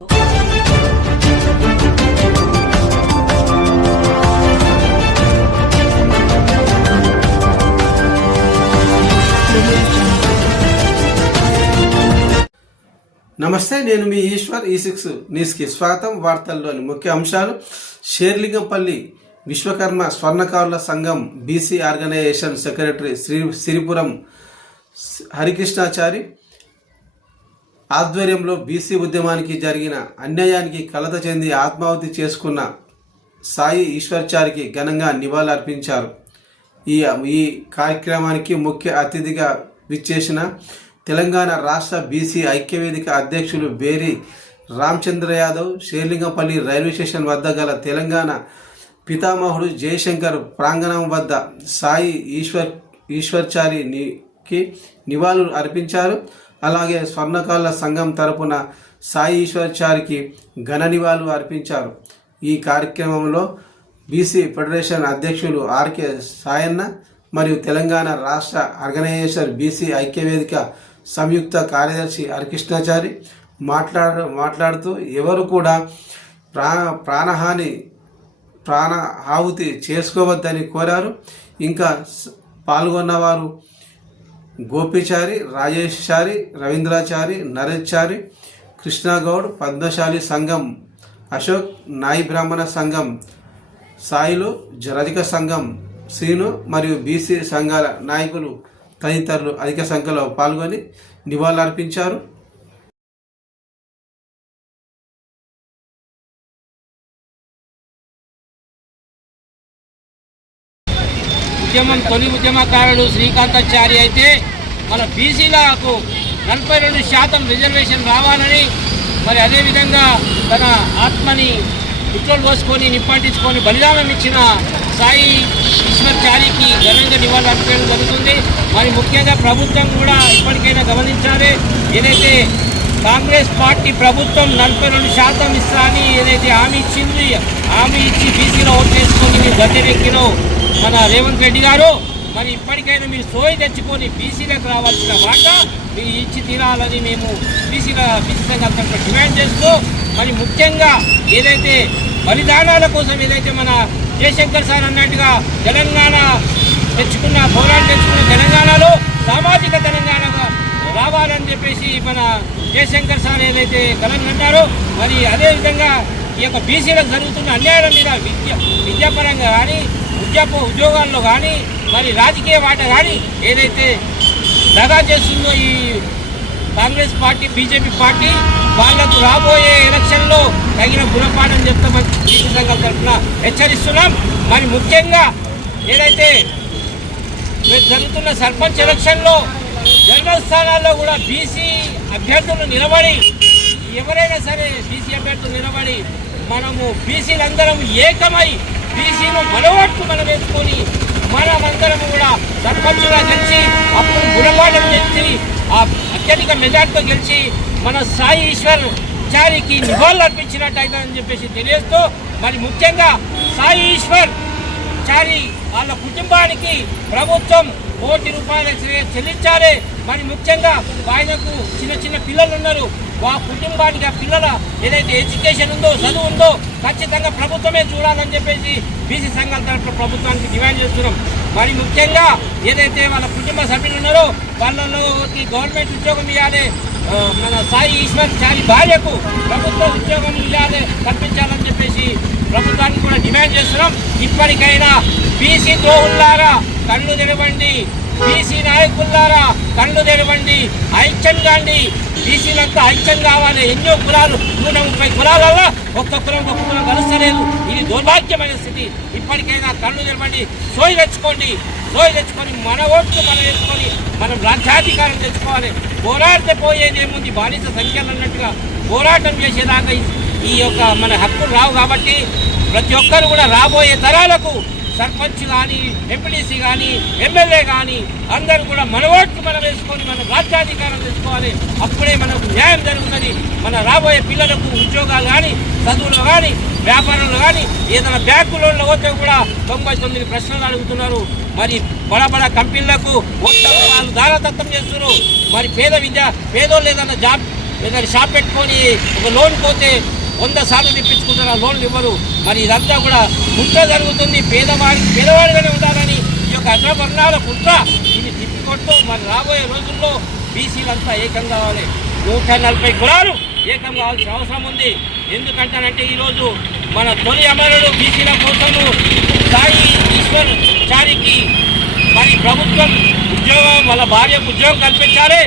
నమస్తే నేను మీ ఈశ్వర్ e ఈ సిక్స్ న్యూస్కి స్వాగతం. వార్తల్లోని ముఖ్య అంశాలు. షేర్లింగంపల్లి విశ్వకర్మ స్వర్ణకారుల సంఘం BC organisation secretary Shri Siripuram Harikrishnachari ఆధ్వర్యంలో బీసీ ఉద్యమానికి జరిగిన అన్యాయానికి కలత చెంది ఆత్మాహుతి చేసుకున్న సాయి ఈశ్వర్చారికి ఘనంగా నివాళులర్పించారు. ఈ ఈ కార్యక్రమానికి ముఖ్య అతిథిగా విచ్చేసిన తెలంగాణ రాష్ట్ర బీసీ ఐక్యవేదిక అధ్యక్షులు బేరి రామచంద్ర యాదవ్ షేర్లింగంపల్లి రైల్వే స్టేషన్ వద్ద గల తెలంగాణ పితామహుడు జయశంకర్ ప్రాంగణం వద్ద సాయి ఈశ్వర్ ఈశ్వర్చారికి నివాళులు అర్పించారు అలాగే స్వర్ణకాల సంఘం తరపున సాయి ఈశ్వర్చారికి ఘన నివాళులు అర్పించారు. ఈ కార్యక్రమంలో బీసీ ఫెడరేషన్ అధ్యక్షులు ఆర్కే సాయన్న మరియు తెలంగాణ రాష్ట్ర ఆర్గనైజేషన్ బీసీ ఐక్యవేదిక సంయుక్త కార్యదర్శి హరికృష్ణాచారి మాట్లాడ మాట్లాడుతూ ఎవరు కూడా ప్రా ప్రాణహాని ప్రాణ ఆహుతి చేసుకోవద్దని కోరారు. ఇంకా పాల్గొన్నవారు గోపిచారి రాజేశారి రవీంద్రాచారి నరేశ్చారి కృష్ణగౌడ్ పద్మశాలి సంఘం అశోక్ నాయి బ్రాహ్మణ సంఘం సాయిలు జరధిక సంఘం శ్రీను మరియు బీసీ సంఘాల నాయకులు తదితరులు అధిక సంఖ్యలో పాల్గొని నివాళులర్పించారు. ఉద్యమం తొలి ఉద్యమకారుడు శ్రీకాంతాచారి అయితే మన బీసీలకు నలభై రెండు శాతం రిజర్వేషన్ రావాలని మరి అదేవిధంగా తన ఆత్మని పెట్రోల్ పోసుకొని నిప్పాటించుకొని బలిదానం ఇచ్చిన సాయి ఈశ్వర్చారికి ఘనంగా నివాళులు అర్పించడం జరుగుతుంది. మరి ముఖ్యంగా ప్రభుత్వం కూడా ఇప్పటికైనా గమనించాలి. ఏదైతే కాంగ్రెస్ పార్టీ ప్రభుత్వం నలభై రెండు శాతం ఇస్తా అని ఏదైతే హామీ ఇచ్చింది హామీ ఇచ్చి బీసీలో ఓటు చేసుకొని మీరు గద్దెనెక్కినో మన రేవంత్ రెడ్డి గారు మరి ఇప్పటికైనా మీరు సోయి తెచ్చుకొని బీసీలకు రావాల్సిన వాట మీరు ఇచ్చి తీరాలని మేము బీసీల బీసీ సంఘాల తరఫున డిమాండ్ చేస్తూ మరి ముఖ్యంగా ఏదైతే బలిదానాల కోసం ఏదైతే మన జయశంకర్ సార్ అన్నట్టుగా తెలంగాణ తెచ్చుకున్న పోరాటం తెచ్చుకున్న తెలంగాణలో సామాజిక తెలంగాణగా రావాలని చెప్పేసి మన జయశంకర్ సార్ ఏదైతే కలను మరి అదేవిధంగా ఈ యొక్క బీసీలకు జరుగుతున్న అన్యాయం మీద విద్య విద్యాపరంగా కానీ ఉద్యోగ ఉద్యోగాల్లో కానీ మరి రాజకీయ వాట కానీ ఏదైతే దగా చేస్తుందో ఈ కాంగ్రెస్ పార్టీ బీజేపీ పార్టీ వాళ్ళకు రాబోయే ఎలక్షన్లో తగిన గుణపాఠం చెప్తామని బీసీ సంఘం తరఫున హెచ్చరిస్తున్నాం. మరి ముఖ్యంగా ఏదైతే జరుగుతున్న సర్పంచ్ ఎలక్షన్లో జనరల్ స్థానాల్లో కూడా బీసీ అభ్యర్థులు నిలబడి ఎవరైనా సరే బీసీ అభ్యర్థులు నిలబడి మనము బీసీలందరం ఏకమై బీసీలు మనవట్టు మనం వేసుకొని మనమందరం కూడా సర్పంచుగా గెలిచి అప్పుడు గుణపాఠం గెలిచి ఆ అత్యధిక మెజార్టీతో గెలిచి మన సాయి ఈశ్వర్ చారికి నివాళులు అర్పించినట్టు అని చెప్పేసి తెలియజేస్తూ మరి ముఖ్యంగా సాయి ఈశ్వర్ చారి వాళ్ళ కుటుంబానికి ప్రభుత్వం కోటి రూపాయలు చెల్లించాలి. మరి ముఖ్యంగా ఆయనకు చిన్న చిన్న పిల్లలు ఉన్నారు ఆ కుటుంబానికి ఆ పిల్లల ఏదైతే ఎడ్యుకేషన్ ఉందో చదువు ఉందో ఖచ్చితంగా ప్రభుత్వమే చూడాలని చెప్పేసి బీసీ సంఘాల తరఫున ప్రభుత్వానికి డిమాండ్ చేస్తున్నాం. మరి ముఖ్యంగా ఏదైతే వాళ్ళ కుటుంబ సభ్యులు ఉన్నారో వాళ్ళలోకి గవర్నమెంట్ ఉద్యోగం ఇవ్వాలి మన సాయి ఈశ్వర్ సాయి భార్యకు ప్రభుత్వ ఉద్యోగం ఇవ్వాలి కల్పించాలని చెప్పేసి ప్రభుత్వాన్ని కూడా డిమాండ్ చేస్తున్నాం. ఇప్పటికైనా బీసీ ద్రోహుల్లారా కళ్ళు తెరవండి. బీసీ నాయకుల్లారా కళ్ళు తెరవండి. ఐక్యం కాండి. బీసీలంతా ఐక్యం కావాలి. ఎన్నో కులాలు నూట ముప్పై కులాలలో ఒక్క కులం ఒక్క కులం కలుస్తలేదు. ఇది దౌర్భాగ్యమైన స్థితి. ఇప్పటికైనా కళ్ళు తెరవండి. సోయి తెచ్చుకోండి. సోయి తెచ్చుకొని మన ఓట్లు మనం తెచ్చుకొని మనం రాజ్యాధికారం తెచ్చుకోవాలి. పోరాడితే పోయేది ఏముంది? బానిస సంఖ్యలు అన్నట్టుగా పోరాటం చేసేదాకా ఈ- ఈ యొక్క మన హక్కులు రావు కాబట్టి ప్రతి ఒక్కరు కూడా రాబోయే తరాలకు సర్పంచ్ కానీ ఎంపీడీసీ కానీ ఎమ్మెల్యే కానీ అందరూ కూడా మన ఓట్లు మనం వేసుకొని మనం రాజ్యాధికారం తెచ్చుకోవాలి. అప్పుడే మనకు న్యాయం జరుగుతుంది. మన రాబోయే పిల్లలకు ఉద్యోగాలు కానీ చదువులు కానీ వ్యాపారంలో కానీ ఏదైనా బ్యాంకు లోన్లు పోతే కూడా తొంభై తొమ్మిది ప్రశ్నలు అడుగుతున్నారు. మరి బడ బడ కంపెనీలకు వాళ్ళు దారతత్వం చేస్తున్నారు. మరి పేద విద్య పేదోళ్ళు ఏదైనా జాబ్ ఏదైనా షాప్ పెట్టుకొని ఒక లోన్ పోతే వంద సార్లు తెప్పించుకుంటారు ఆ లోన్లు ఇవ్వరు. మరి ఇదంతా కూడా కుట్ర జరుగుతుంది. పేదవాడి పేదవాడిగానే ఉండాలని ఈ యొక్క అగ్రవర్ణాల కుట్ర ఇది తిప్పికొట్టు మరి రాబోయే రోజుల్లో బీసీలంతా ఏకం కావాలి. నూట నలభై కులాలు ఏకం కావాల్సిన అవసరం ఉంది. ఎందుకంటానంటే ఈరోజు మన తొలి అమరుడు బీసీల కోసము సాయి ఈశ్వర్ చారికి మరి ప్రభుత్వం ఉద్యోగం వాళ్ళ భార్యకు ఉద్యోగం కల్పించాలి.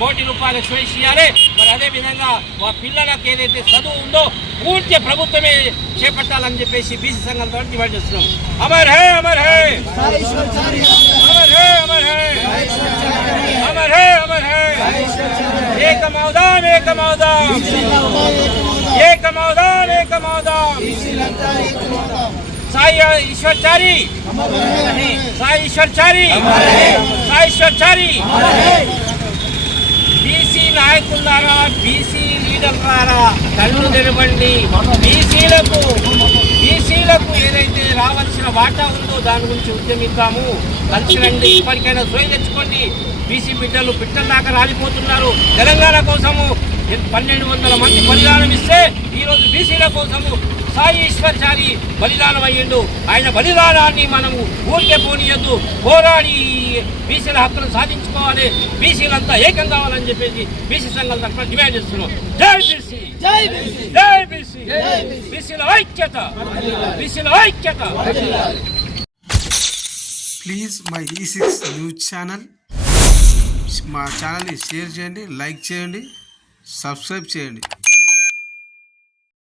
కోటి రూపాయలు ఎక్స్ప్రెస్ చేయాలి మరి అదే విధంగా మా పిల్లలకు ఏదైతే చదువు ఉందో పూర్తి ప్రభుత్వమే చేపట్టాలని చెప్పేసి బీసీ సంఘం ద్వారా డిమాండ్ చేస్తున్నాం. అమర్ హే అమర్ హే! అమర్ హే అమర్ హే! అమర్ హే అమర్ హే! ఏకమౌదాం ఏకమౌదాం ఏకమౌదాం ఏకమౌదాం సాయి ఈశ్వర్చారి సాయి ఈశ్వర్చారి సాయి ఈశ్వర్చారి నాయకులారా బీసీ ద్వారా కళ్ళు తెరవండి. బీసీలకు బీసీలకు ఏదైతే రావాల్సిన వాటా ఉందో దాని గురించి ఉద్యమిద్దాము. కలిసి రండి. ఇప్పటికైనా స్వయం తెచ్చుకోండి. బీసీ బిడ్డలు బిడ్డల దాకా రాలిపోతున్నారు. తెలంగాణ కోసము పన్నెండు వందల మంది బలిదానం ఇస్తే ఈరోజు బీసీల కోసము సాయి ఈశ్వర్చారి బలిదానం అయ్యిండు. ఆయన బలిదానాన్ని మనము ఊరికే పోనీయద్దు. పోరాడి బీసీల హక్కులు సాధించుకోవాలి. బీసీలంతా ఏకం కావాలని చెప్పేసి బీసీ సంఘాల తరఫున డిమాండ్ చేస్తున్నాం. జై బీసీ! జై బీసీ! జై బీసీ! బీసీల ఐక్యత! బీసీల ఐక్యత! Please my E six news channel మా ఛానల్ని షేర్ చేయండి లైక్ చేయండి. సబ్స్క్రైబ్ చేయండి.